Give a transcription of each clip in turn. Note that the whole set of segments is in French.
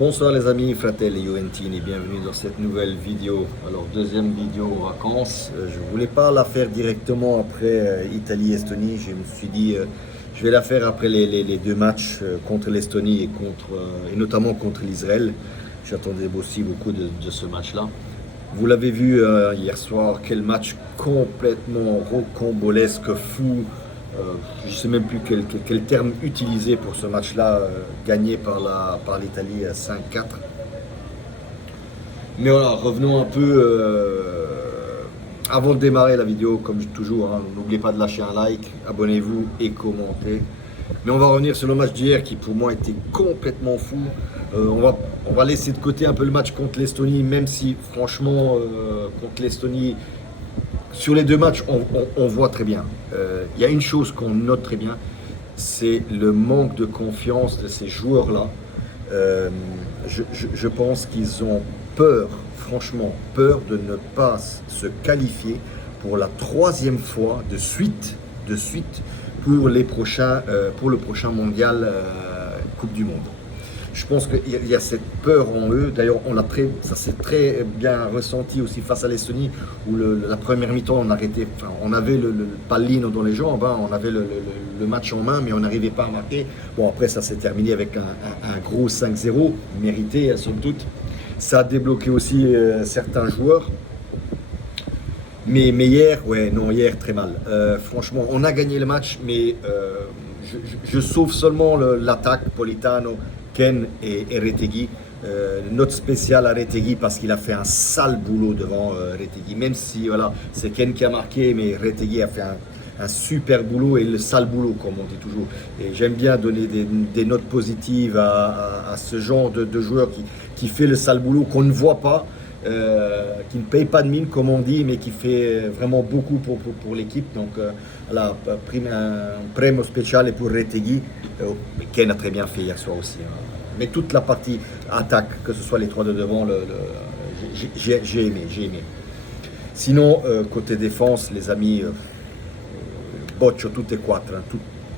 Bonsoir les amis, fratelli Juventini, bienvenue dans cette nouvelle vidéo. Alors deuxième vidéo en vacances, je voulais pas la faire directement après Italie-Estonie, je me suis dit je vais la faire après les deux matchs contre l'Estonie et notamment contre l'Israël. J'attendais aussi beaucoup de ce match-là. Vous l'avez vu hier soir, quel match complètement rocambolesque, fou. Je ne sais même plus quel terme utiliser pour ce match-là, gagné par l'Italie à 5-4. Mais voilà, revenons un peu avant de démarrer la vidéo, comme toujours, hein, n'oubliez pas de lâcher un like, abonnez-vous et commentez. Mais on va revenir sur le match d'hier qui pour moi était complètement fou. On va laisser de côté un peu le match contre l'Estonie, même si franchement contre l'Estonie, sur les deux matchs, on voit très bien. Il y a une chose qu'on note très bien, c'est le manque de confiance de ces joueurs-là. Je pense qu'ils ont peur, franchement, peur de ne pas se qualifier pour la troisième fois de suite pour le prochain mondial Coupe du Monde. Je pense qu'il y a cette peur en eux. D'ailleurs, ça s'est très bien ressenti aussi face à l'Estonie, où la première mi-temps, on avait le pallino dans les jambes, hein, on avait le match en main, mais on n'arrivait pas à marquer. Bon, après, ça s'est terminé avec un gros 5-0, mérité, somme toute. Ça a débloqué aussi certains joueurs. Mais hier, hier, très mal. Franchement, on a gagné le match, mais je sauve seulement l'attaque, Politano, Ken et Retegui. Note spéciale à Retegui parce qu'il a fait un sale boulot devant Retegui. Même si voilà, c'est Ken qui a marqué, mais Retegui a fait un super boulot et le sale boulot, comme on dit toujours. Et j'aime bien donner des notes positives à ce genre de joueur qui fait le sale boulot, qu'on ne voit pas. Qui ne paye pas de mine comme on dit, mais qui fait vraiment beaucoup pour l'équipe. Donc voilà, un premio spécial pour Retegui. Ken a très bien fait hier soir aussi. Hein. Mais toute la partie attaque, que ce soit les trois de devant, j'ai aimé. Sinon, côté défense, les amis, boccio tutte e quattro, hein,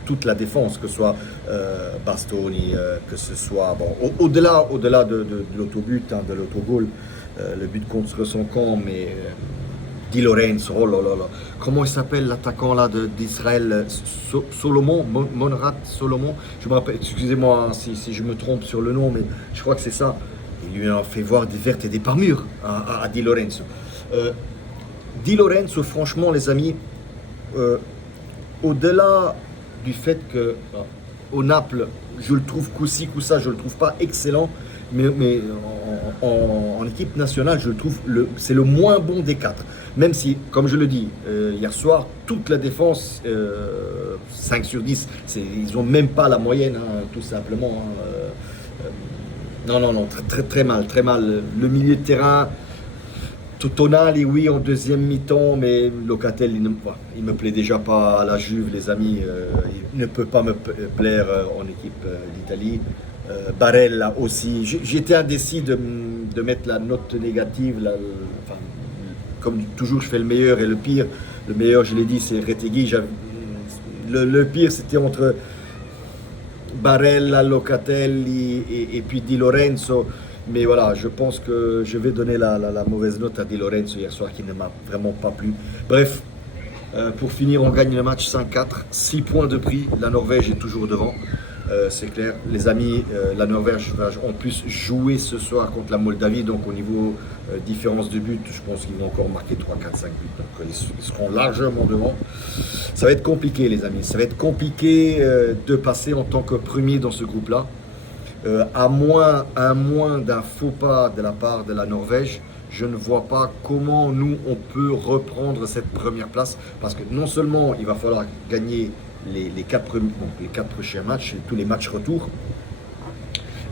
toute la défense, que ce soit Bastoni, que ce soit au-delà de l'autobut, hein, de l'autogol. Le but contre son camp, mais Di Lorenzo, oh là là là. Comment il s'appelle l'attaquant là d'Israël, Solomon, Monrat Solomon, je me rappelle, excusez-moi hein, si je me trompe sur le nom, mais je crois que c'est ça. Il lui a fait voir des vertes et des parmures à Di Lorenzo. Di Lorenzo, franchement les amis, au-delà du fait que au Naples, je le trouve coup-ci, coup-ça, je le trouve pas excellent, mais en équipe nationale, je le trouve, c'est le moins bon des quatre. Même si, comme je le dis, hier soir, toute la défense, 5 sur 10, ils n'ont même pas la moyenne, hein, tout simplement. Hein. Non, très mal, très mal. Le milieu de terrain, Tonali, oui, en deuxième mi-temps, mais Locatel, il me plaît déjà pas à la Juve, les amis. Il ne peut pas me plaire en équipe d'Italie. Barella aussi. J'étais indécis de mettre la note négative. Comme toujours, je fais le meilleur et le pire. Le meilleur, je l'ai dit, c'est Retegui. Le pire, c'était entre Barella, Locatelli et puis Di Lorenzo. Mais voilà, je pense que je vais donner la mauvaise note à Di Lorenzo hier soir qui ne m'a vraiment pas plu. Bref, pour finir, on gagne le match 5-4, 6 points de prix. La Norvège est toujours devant, c'est clair. Les amis, la Norvège va en plus jouer ce soir contre la Moldavie. Donc au niveau différence de but, je pense qu'ils vont encore marquer 3, 4, 5 buts. Donc ils seront largement devant. Ça va être compliqué les amis, ça va être compliqué de passer en tant que premier dans ce groupe-là. À moins d'un faux pas de la part de la Norvège, je ne vois pas comment nous, on peut reprendre cette première place. Parce que non seulement il va falloir gagner les quatre prochains matchs, tous les matchs retour,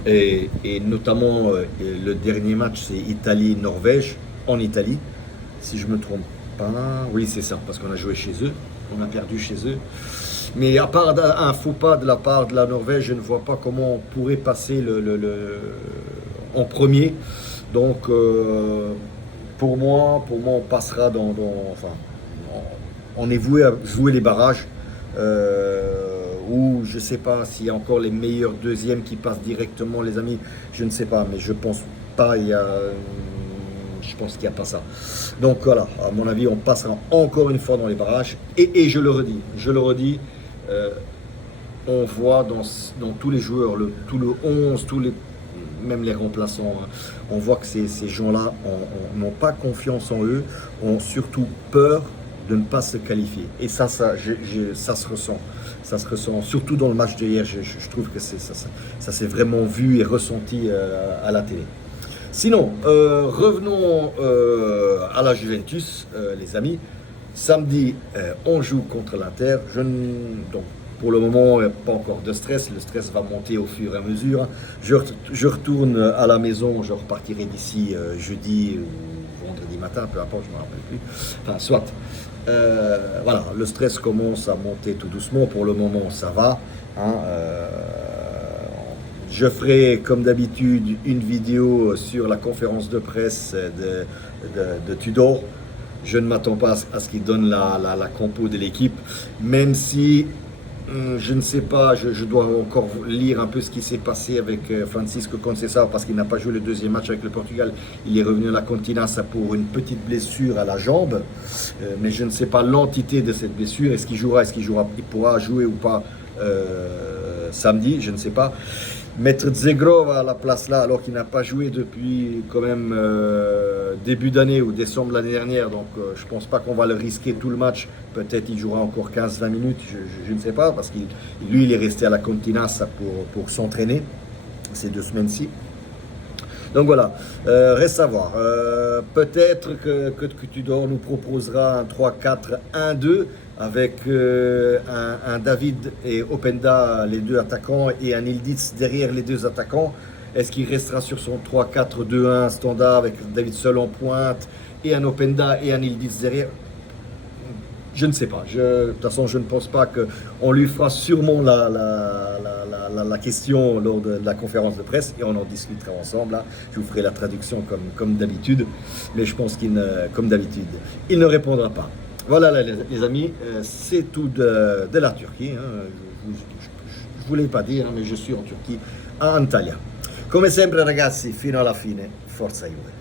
et notamment le dernier match, c'est Italie-Norvège, en Italie, si je ne me trompe pas. Oui, c'est ça, parce qu'on a joué chez eux, on a perdu chez eux. Mais à part un faux pas de la part de la Norvège, je ne vois pas comment on pourrait passer en premier. Donc, pour moi, on passera enfin, on est voué à jouer les barrages. ou je ne sais pas s'il y a encore les meilleurs deuxièmes qui passent directement, les amis, je ne sais pas, mais je pense pas, je pense qu'il n'y a pas ça. Donc voilà, à mon avis, on passera encore une fois dans les barrages, et je le redis, on voit dans tous les joueurs, tout le 11, même les remplaçants, hein, on voit que ces gens-là n'ont pas confiance en eux, ont surtout peur de ne pas se qualifier. Et ça se ressent. Ça se ressent, surtout dans le match d'hier. Je trouve que ça s'est vraiment vu et ressenti à la télé. Sinon, revenons à la Juventus, les amis. Samedi, on joue contre l'Inter. Donc, pour le moment, il n'y a pas encore de stress. Le stress va monter au fur et à mesure. Je retourne à la maison. Je repartirai d'ici jeudi ou vendredi matin, peu importe, je ne me rappelle plus. Enfin, soit. Voilà, le stress commence à monter tout doucement. Pour le moment, ça va. Hein, je ferai, comme d'habitude, une vidéo sur la conférence de presse de Tudor. Je ne m'attends pas à ce qu'il donne la compo de l'équipe, même si je ne sais pas, je dois encore lire un peu ce qui s'est passé avec Francisco Conceição, parce qu'il n'a pas joué le deuxième match avec le Portugal. Il est revenu à la Continenza pour une petite blessure à la jambe, mais je ne sais pas l'entité de cette blessure. Est-ce qu'il jouera, il pourra jouer ou pas samedi, je ne sais pas. Mettre Zegrova à la place là, alors qu'il n'a pas joué depuis quand même début d'année ou décembre l'année dernière, donc je ne pense pas qu'on va le risquer tout le match. Peut-être il jouera encore 15-20 minutes, je ne sais pas, parce qu'il il est resté à la Continenza pour s'entraîner ces 2 semaines-ci. Donc voilà, reste à voir. Peut-être que Tudor nous proposera un 3-4-1-2 avec un David et Openda, les 2 attaquants, et un Yildiz derrière les 2 attaquants. Est-ce qu'il restera sur son 3-4-2-1 standard avec David seul en pointe et un Openda et un Yildiz derrière? Je ne sais pas. De toute façon, je ne pense pas qu'on lui fera sûrement la question lors de la conférence de presse, et on en discutera ensemble. Là. Je vous ferai la traduction comme d'habitude, mais je pense comme d'habitude, il ne répondra pas. Voilà les amis, c'est tout de la Turquie. Hein. Je ne voulais pas dire, mais je suis en Turquie, à Antalya. Come sempre ragazzi, fino alla fine, forza Juve.